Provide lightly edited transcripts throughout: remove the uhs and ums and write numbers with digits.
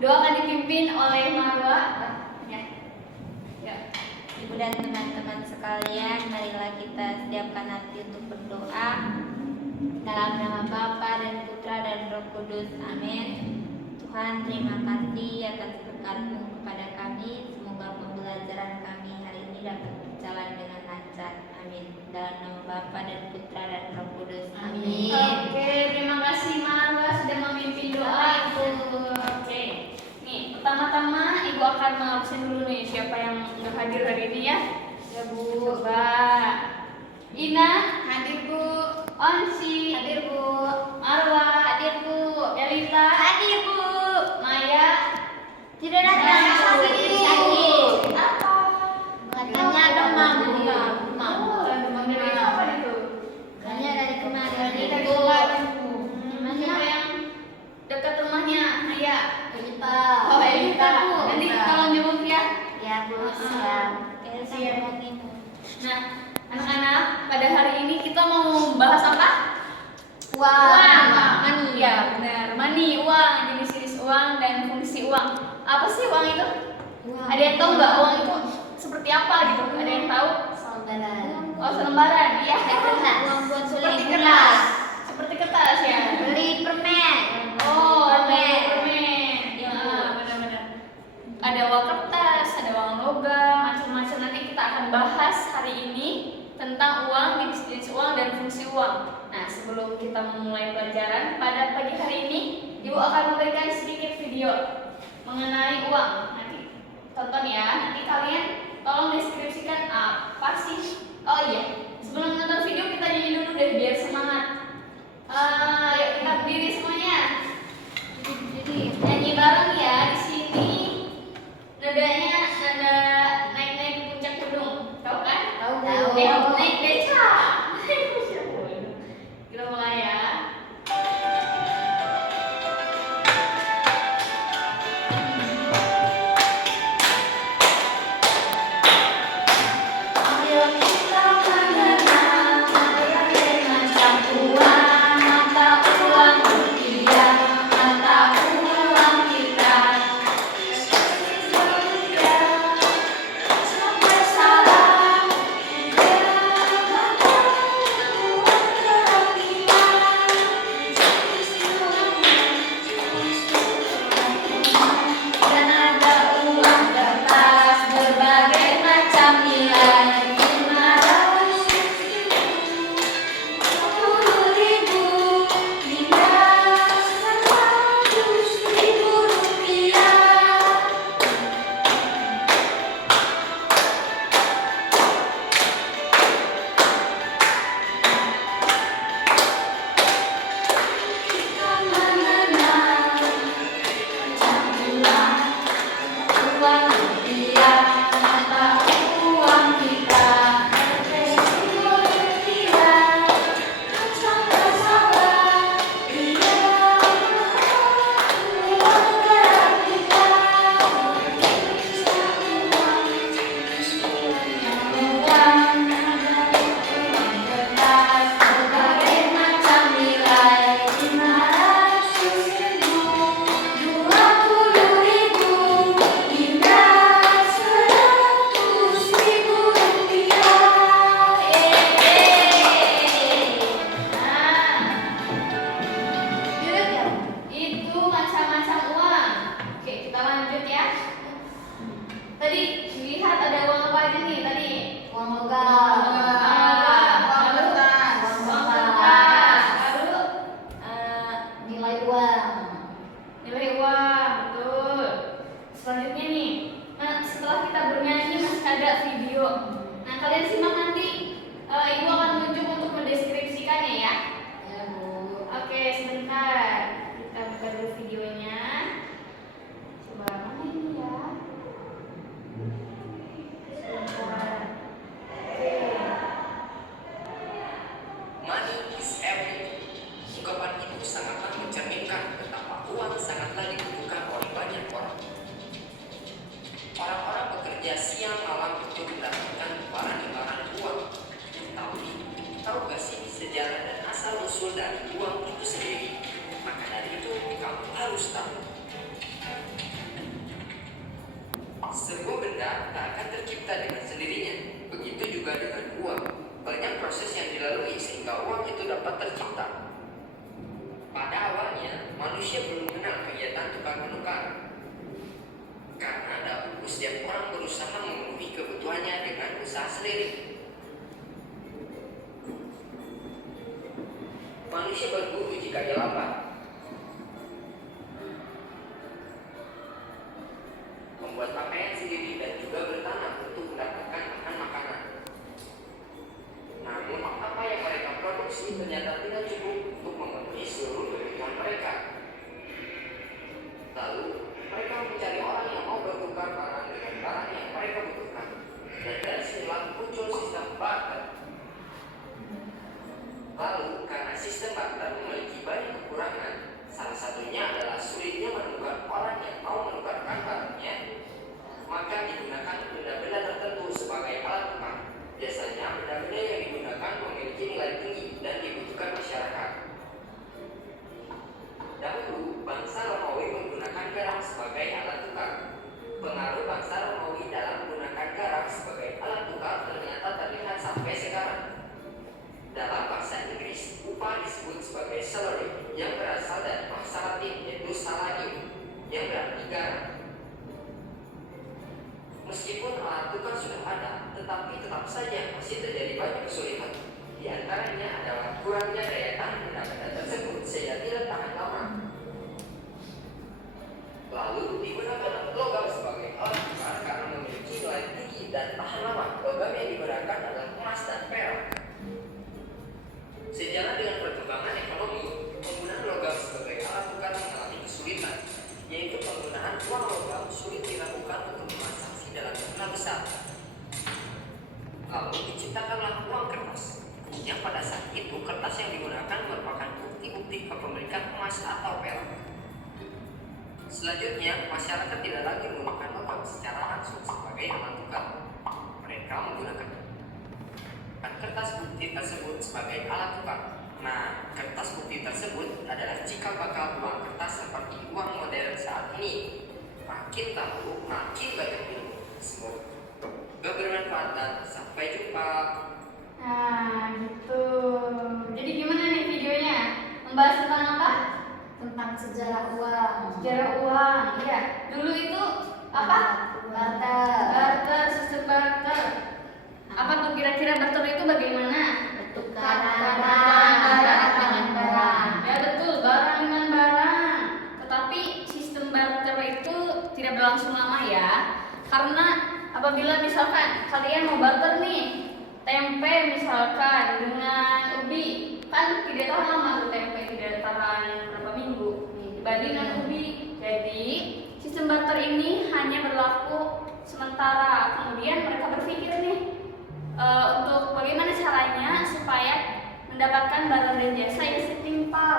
Doa akan dipimpin oleh Marwa. Ya. Ya. Ibu dan teman-teman sekalian, marilah kita sediakan hati untuk berdoa. Dalam nama Bapa dan Putra dan Roh Kudus. Amin. Tuhan, terima kasih atas berkat-Mu kepada kami. Semoga pembelajaran kami hari ini dapat berjalan dengan lancar. Amin. Dalam nama Bapa dan Putra dan Roh Kudus. Amin. Oke, terima kasih Marwa sudah memimpin doa. Oke. Nih, pertama-tama Ibu akan mengabsen dulu nih siapa yang udah hadir hari ini ya. Ya Bu. Coba. Ina Hadir Bu. Onsi Hadir Bu. Marwa Hadir Bu. Elita Hadir Bu. Maya Tidak datang. Sakit. Apa? Katanya demam. Demam. Demam dari kapan itu? Katanya dari kemarin Dari Bu. kemarin Bu. Gimana? Siapa yang dekat rumahnya? Maya. Elita. Oh Elita. Nanti Elita. tolong jemput ya. Ya Bu, siap. Siap. Nah, anak-anak, pada hari ini kita mau bahas apa? Uang. Money. Ya, benar. Money, uang, jenis-jenis uang dan fungsi uang. Apa sih uang itu? Ada yang tahu nggak uang itu seperti apa gitu? Ada yang tahu? Oh, selembaran. Iya. Uang buat Seperti beli kertas. Seperti kertas ya. beli permen. Oh, Permen. permen. Iya, Ya, Bu. benar-benar. Ada uang kertas, ada uang logam, macam-macam. Nanti kita akan bahas hari ini tentang uang, jenis-jenis uang dan fungsi uang. Nah, sebelum kita memulai pelajaran pada pagi hari ini, Ibu akan memberikan sedikit video mengenai uang. Nanti tonton ya. Nanti kalian tolong deskripsikan apa sih? Oh iya, sebelum nonton video kita nyanyi dulu deh biar semangat. Yuk kita berdiri semuanya. Nyanyi bareng ya di sini. Nadanya nada naik-naik di puncak gunung. Tahu kan? Tahu. Naik beca. Kita mulai ya. Ayo kita mengenal berbagai macam uang, mata uang rupiah, mata uang kita. Sampai salah, dan ada uang kertas berbagai macam nilai. 500.000 hingga 100.000 rupiah. Kita mengenal uang rupiah, mata uang kita. Rupiah, sabar-sabar, dia uang gerak kita. Uang kertas berbagai macam nilai. 500.000, 20.000 hingga 100.000 rupiah. Nah, itu macam-macam uang. Oke, kita lanjut ya. Tadi lihat ada uang apa aja nih tadi? Uang Uang logam. logam, Uang kertas. uang kertas, baru Nilai uang. nilai uang, betul. Selanjutnya nih, nah, setelah kita bernyanyi masih ada video. Nah, kalian simak nanti. Ibu akan menunjuk untuk mendeskripsikannya ya. Ya Bu. Oke, sebentar. Kita buka dulu videonya. Coba mana ini ya? Sebentar. Oke. Money is everything. Ungkapan itu sangatlah mencerminkan betapa uang sangatlah dibutuhkan oleh banyak orang. Orang-orang bekerja siang malam untuk mendapatkan lembaran-lembaran uang. Tahu gak sih sejarah dan asal usul dari uang itu sendiri? Maka dari itu kamu harus tahu. setiap orang berusaha memenuhi kebutuhannya dengan usaha sendiri. Manusia berburu jika dia lapar, membuat pakaian sendiri dan juga bertanam untuk mendapatkan bahan makanan. Namun apa yang mereka produksi ternyata tidak cukup untuk memenuhi seluruh kebutuhan mereka. Lalu mereka mencari orang yang mau bertukar barang dengan barang yang mereka butuhkan. Dan dari sinilah muncul sistem barter. Lalu karena sistem barter memiliki banyak kekurangan, salah satunya adalah sulitnya menemukan orang yang mau menukarkan barangnya, maka digunakan benda-benda tertentu sebagai alat tukar. Biasanya benda-benda yang digunakan memiliki nilai tinggi dan dibutuhkan masyarakat. Dahulu, bangsa Romawi menggunakan garam sebagai alat tukar. Pengaruh bangsa Romawi dalam menggunakan garam sebagai alat tukar ternyata terlihat sampai sekarang. Dalam bahasa Inggris, upah disebut sebagai salary yang berasal dari bahasa Latin yaitu salarium yang berarti garam. Meskipun alat tukar sudah ada, tetapi tetap saja masih terjadi banyak kesulitan. Di antaranya adalah kurangnya daya tahan benda-benda tersebut sehingga tidak tahan lama. Lalu digunakan logam sebagai alat tukar karena memiliki nilai tinggi dan tahan lama. Logam yang digunakan adalah emas dan perak. Sejalan dengan perkembangan ekonomi, penggunaan logam sebagai alat tukar mengalami kesulitan, yaitu penggunaan uang logam sulit dilakukan untuk transaksi dalam jumlah besar. Lalu diciptakanlah uang kertas, yang pada saat itu kertas yang digunakan merupakan bukti-bukti kepemilikan emas atau perak. Selanjutnya, masyarakat tidak lagi menggunakan logam secara langsung sebagai alat tukar. Mereka menggunakan kertas bukti tersebut sebagai alat tukar. Nah, kertas bukti tersebut adalah cikal bakal uang kertas seperti uang modern saat ini. Makin tahu, makin banyak ilmu. Semoga bermanfaat dan sampai jumpa. Nah, gitu. Jadi gimana nih videonya? Membahas tentang apa? Tentang sejarah uang. Sejarah uang. Iya. Dulu itu apa? Barter, sistem barter. Apa tuh kira-kira barter itu bagaimana? Pertukaran barang dengan barang. Ya betul, barang dengan barang. Tetapi sistem barter itu tidak berlangsung lama ya. Karena apabila misalkan kalian mau barter nih, tempe misalkan dengan ubi, kan tidak tahan lama tuh tempe, tidak tahan berapa minggu dibanding dengan ubi. Jadi sistem barter ini hanya berlaku sementara. Kemudian mereka berpikir nih untuk bagaimana caranya supaya mendapatkan barang dan jasa yang setimpal,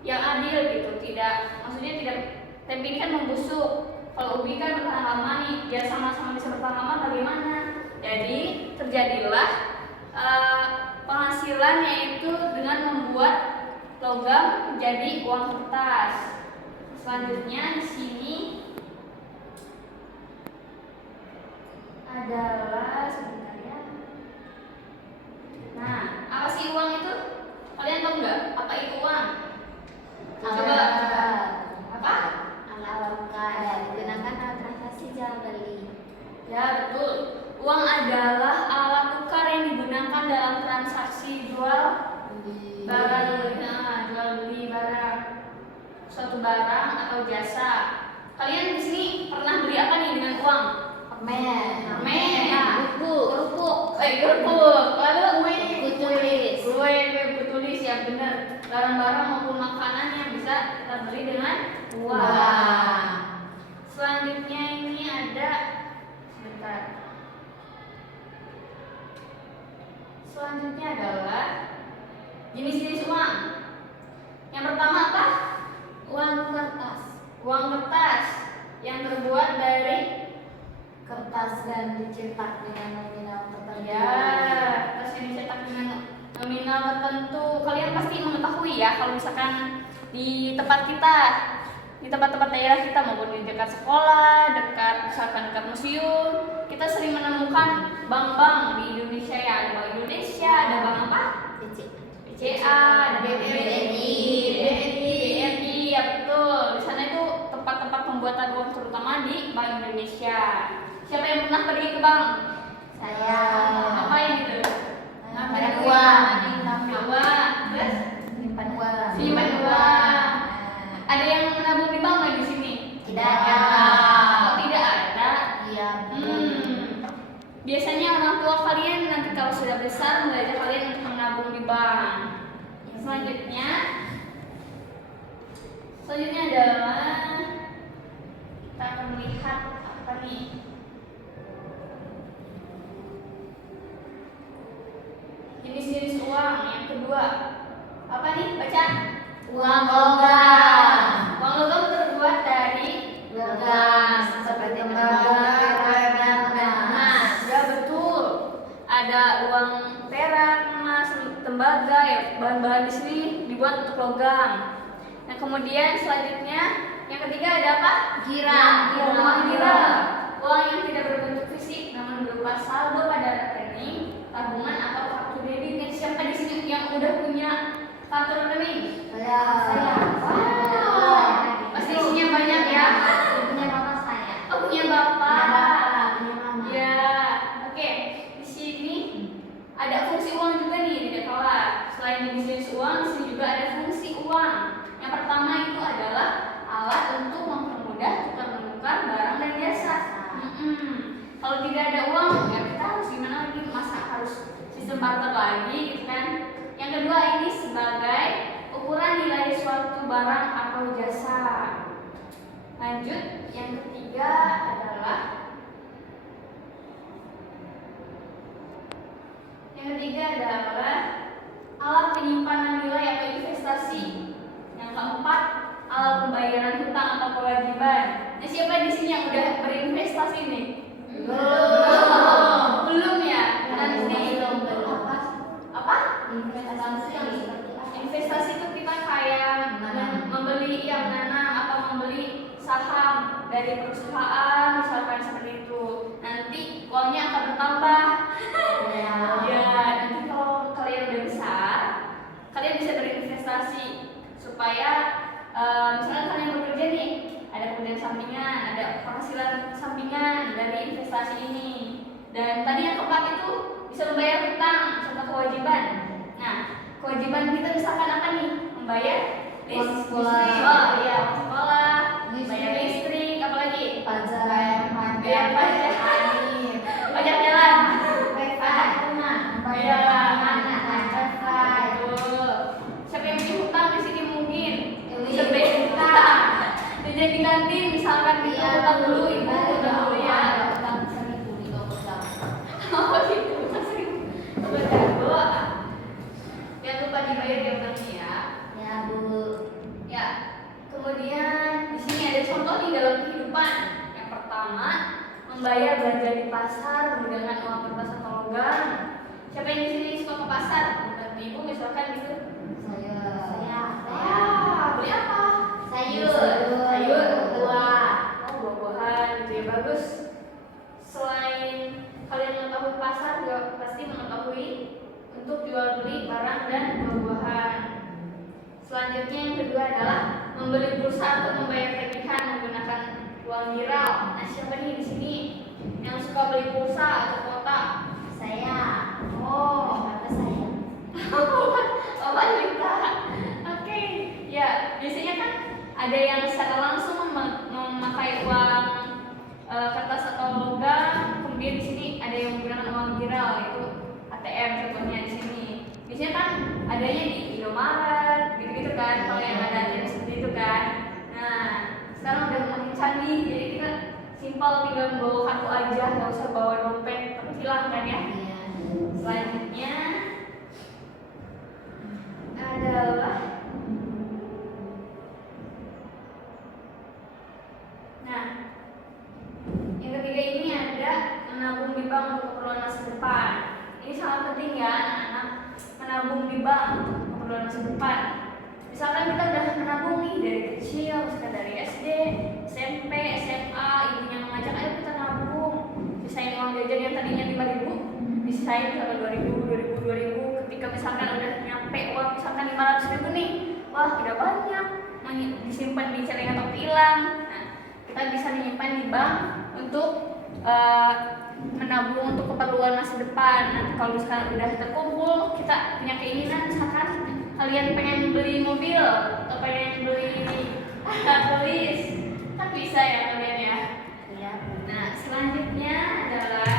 yang adil gitu. Maksudnya tidak, tempe ini kan membusuk, kalau ubi kan bertahan lama nih, biar sama-sama bisa bertahan lama bagaimana? Jadi terjadilah penghasilan yaitu dengan membuat logam menjadi uang kertas. Selanjutnya di sini adalah sebentar ya. Nah, apa sih uang itu? Kalian tahu nggak? Apa itu uang? Coba apa? Alat tukar digunakan dalam transaksi jual beli. Ya betul. Uang adalah alat tukar yang digunakan dalam transaksi jual barang, jual beli barang, suatu barang atau jasa. Kalian di sini pernah beli apa nih dengan uang? Permen, kerupuk, lalu kue tulis ya benar. Barang-barang maupun makanan yang bisa kita beli dengan uang. Selanjutnya ini ada, sebentar. Selanjutnya adalah jenis-jenis uang. Yang pertama apa? Uang kertas. Uang kertas yang terbuat dari Kertas dan dicetak dengan nominal tertentu. ya, kertas yang dicetak dengan nominal tertentu. Kalian pasti mengetahui ya kalau misalkan di tempat kita, di tempat-tempat daerah kita maupun di dekat sekolah, misalkan dekat museum, kita sering menemukan bank-bank di Indonesia ya. Ada Bank Indonesia, ada bank apa? BCA, ada BNI, ya betul. Di sana itu tempat-tempat pembuatan uang terutama di Bank Indonesia. Siapa yang pernah pergi ke bank? Saya. Ngapain gitu? Ngambil uang. Ngambil uang. Terus Simpan uang. simpan uang. Ada yang menabung di bank nggak di sini? Tidak ada. Oh, tidak ada. Iya. Biasanya orang tua kalian nanti kalau sudah besar mengajak kalian untuk menabung di bank. Selanjutnya adalah kita akan melihat apa nih? Jenis-jenis uang yang kedua. Apa nih? Baca. Uang logam. Uang logam terbuat dari Logam seperti tembaga, perak, dan emas. ya betul. Ada uang perak, emas, tembaga, ya bahan-bahan di sini dibuat untuk logam. Nah kemudian selanjutnya yang ketiga ada apa? Girang. Uang girang. Uang yang tidak berbentuk fisik namun berupa saldo pada rekening, tabungan atau kartu debit. Yang siapa di sini yang udah punya kartu rekening? Saya. Wow. Pasti isinya banyak ya. Punya bapak saya. Oh punya bapak. Punya mama. Ya, oke. Di sini ada fungsi uang juga nih tidak kalah. Selain jenis uang, di sini juga ada fungsi uang. Yang pertama itu adalah alat untuk mempermudah tukar menukar barang dan jasa. Kalau tidak ada uang, ya kita harus gimana lagi? Masa harus sistem barter lagi, gitu kan? Yang kedua ini sebagai ukuran nilai suatu barang atau jasa. Lanjut, yang ketiga adalah alat penyimpanan nilai atau investasi. Yang keempat, alat pembayaran hutang atau kewajiban. Nah, siapa di sini yang udah berinvestasi nih? Belum ya? Nanti apa? Investasi itu kita kayak membeli yang nanam atau membeli saham dari perusahaan misalkan seperti itu. Nanti uangnya akan bertambah. Ya, nanti kalau kalian udah besar, kalian bisa berinvestasi supaya misalkan kalian bekerja nih, ada kemudian sampingan, ada penghasilan sampingan dari investasi ini. Dan tadi yang keempat itu bisa membayar hutang serta kewajiban. Nah, kewajiban kita misalkan apa nih? Membayar Uang sekolah. Oh iya, uang sekolah, bayar listrik, apa lagi? Pajak. Bayar pajak, pajak jalan. Betul. Siapa yang punya hutang di sini mungkin? Bisa bayar hutang. Jajan di kantin misalkan kita hutang dulu, ibu hutang dulu ya. Oh gitu, hutang 1.000. Kebetulan jangan lupa dibayar ya hutangnya ya. Ya. Kemudian di sini ada contoh nih dalam kehidupan. Yang pertama, membayar belanja di pasar menggunakan uang kertas atau logam. Siapa yang di sini suka ke pasar? Bukan ibu misalkan gitu. Beli apa? Sayur, buah. Oh, buah-buahan gitu ya, bagus. Selain kalian mengetahui pasar, juga pasti mengetahui untuk jual beli barang dan buah-buahan. Selanjutnya yang kedua adalah membeli pulsa atau membayar tagihan menggunakan uang giral. Nah, siapa nih di sini yang suka beli pulsa atau kuota? Oh, oh wanita. Oke, ya biasanya kan ada yang secara langsung memakai uang kertas atau logam. Kemudian di sini ada yang menggunakan uang giral, yaitu ATM contohnya di sini. Biasanya kan adanya di Indomaret, gitu-gitu kan. Kalau yang ada ATM seperti itu kan. Nah, sekarang udah makin canggih, jadi kita simpel tinggal bawa kartu aja, nggak usah bawa dompet, takut hilang kan ya. Selanjutnya adalah yang ketiga ini ada menabung di bank untuk keperluan masa depan. Ini sangat penting ya anak-anak, menabung di bank untuk keperluan masa depan. Misalkan kita udah menabung nih dari kecil, misalkan dari SD, SMP, SMA, ibunya mengajak ayo kita nabung, sisain uang jajan yang tadinya 5.000, disisain misalkan 2.000, ketika misalkan udah nyampe uang misalkan 500.000 nih, wah udah banyak, disimpan di celengan atau hilang. Nah, kita bisa menyimpan di bank untuk eh, menabung untuk keperluan masa depan. Nanti kalau misalkan udah terkumpul, kita punya keinginan misalkan kalian pengen beli mobil atau pengen beli polis, kan bisa ya kalian ya. Iya. Nah, selanjutnya adalah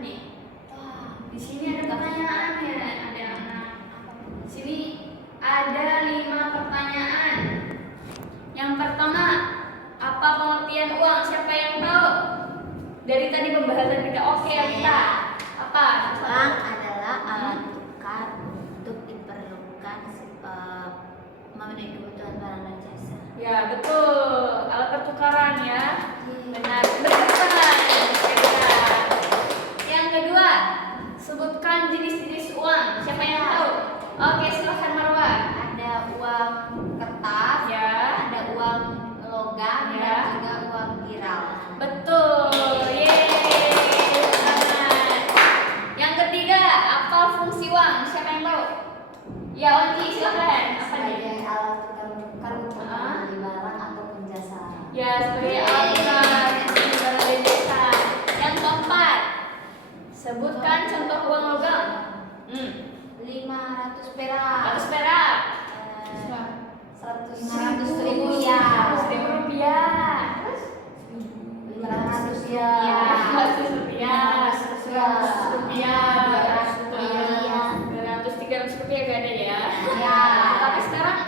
nih. Wah, di sini ada pertanyaan ya, ada anak. Di sini ada 5 pertanyaan. Yang pertama, apa pengertian uang? Siapa yang tahu? Dari tadi pembahasan kita. Oke, kita. Apa? Uang adalah alat tukar untuk diperlukan memenuhi kebutuhan barang dan jasa. Ya, betul. Alat pertukaran ya. Benar. Berkesan. Yang kedua, sebutkan jenis-jenis uang. Siapa yang tahu? Oke, silahkan Marwa. Ada uang kertas, Ya. ada uang logam, Ya. dan juga uang viral. Betul. Yeay. Selamat. Yang ketiga, apa fungsi uang? Siapa yang tahu? Ya, Onci, silahkan. Apa nih? Sebagai alat tukar untuk Ah. membeli barang ataupun jasa. Ya, sebagai alat tukar untuk barang dan jasa. Yang keempat, sebutkan contoh uang logam. 500 perak. 100 perak. 100.000 rupiah. 100.000 rupiah. 500 rupiah. 500 rupiah. 100 rupiah. 200 rupiah. 200, 300 rupiah gak ada ya. Ya. Tapi sekarang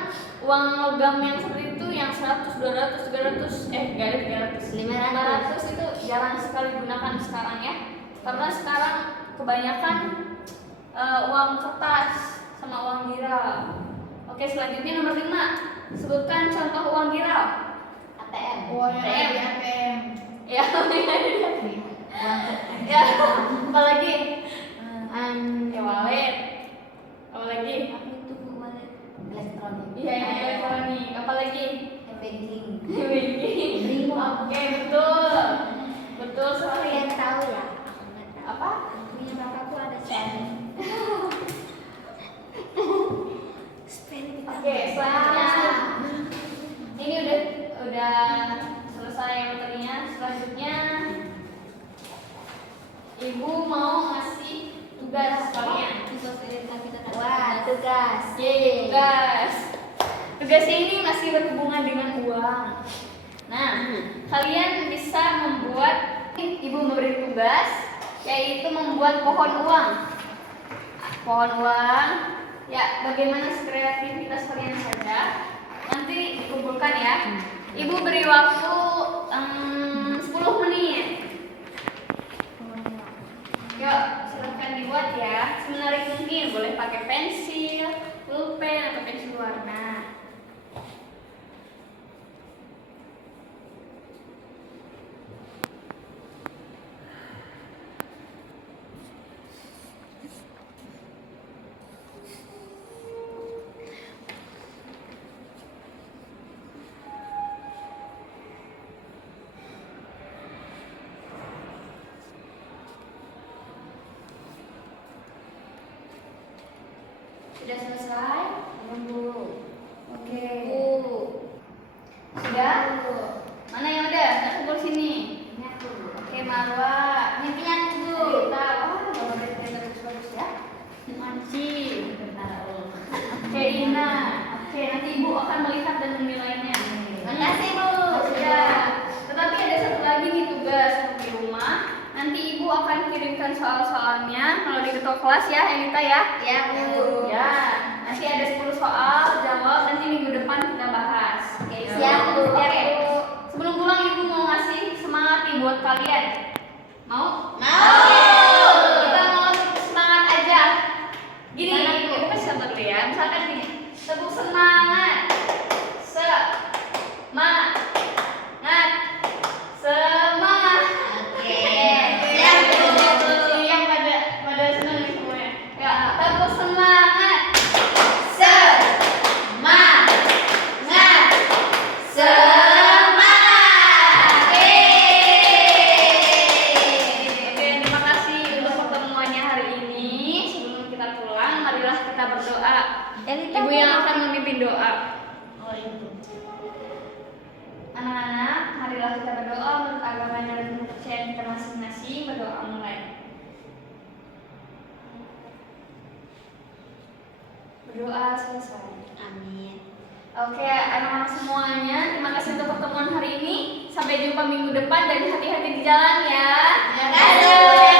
uang logam yang seperti itu yang 100, 200, 300, gak ada 300. 500 itu jarang sekali digunakan sekarang ya. Karena sekarang kebanyakan uang kertas sama uang giral. Oke, selanjutnya nomor 5. Sebutkan contoh uang giral. ATM. ATM. ATM. Ya, ya. Apalagi? Ya, wallet. Apalagi? Apa itu Bu wallet? Elektronik. Iya, yang elektronik. Apalagi? E-banking. Banking. Oke, betul. Betul sekali. Kalian tahu ya? Aku nggak tahu. Apa? Punya bapakku ada spelling. Spelling kita. Oke, selanjutnya ini udah selesai materinya. Selanjutnya Ibu mau ngasih tugas kalian. Wah, tugas. Yeay, tugas. Tugasnya ini masih berhubungan dengan uang. Nah, kalian bisa membuat, Ibu memberi tugas, yaitu membuat pohon uang. Pohon uang. Ya, bagaimana kreativitas kalian saja. Nanti dikumpulkan ya. Ibu beri waktu 10 menit. Yuk, silahkan dibuat ya. Semenarik mungkin, boleh pakai pensil, pulpen, atau pensil warna. Sudah selesai? Belum, Bu. Oke. Sudah? Mana yang udah? Nah, kumpul sini. Ini aku, Bu. Oke, Marwa. Ini punya aku, Bu. Kita, kalau dari bagus ya. Manci. Oke, Ina. Oke, nanti Ibu akan melihat dan menilainya. Makasih, Bu. Sudah. Tetapi ada satu lagi nih tugas untuk di rumah. Nanti Ibu akan kirimkan soal-soalnya melalui ketua kelas ya, Elita ya. Ya, Bu. Ya, nanti ada 10 soal, jawab, nanti minggu depan kita bahas. Oke, siap, Bu. Oke. Sebelum pulang Ibu mau ngasih semangat nih buat kalian. Mau? Mau. Kita mau tepuk semangat aja. Gini, Gimana, Bu? Ibu kasih contoh dulu ya. Misalkan gini, tepuk semangat. Semangat. Semangat. Oke. Siap, Bu. Yang pada senang nih semuanya. Ya, tepuk semangat. Semangat. Semangat. Oke, terima kasih. berdoa. Elita Ibu yang mau- akan memimpin doa. Oh itu. Anak-anak, marilah kita berdoa menurut agama dan kepercayaan kita masing-masing. Berdoa mulai. Berdoa selesai. Amin. Oke, anak-anak semuanya, terima kasih untuk pertemuan hari ini. Sampai jumpa minggu depan dan hati-hati di jalan ya. Terima kasih.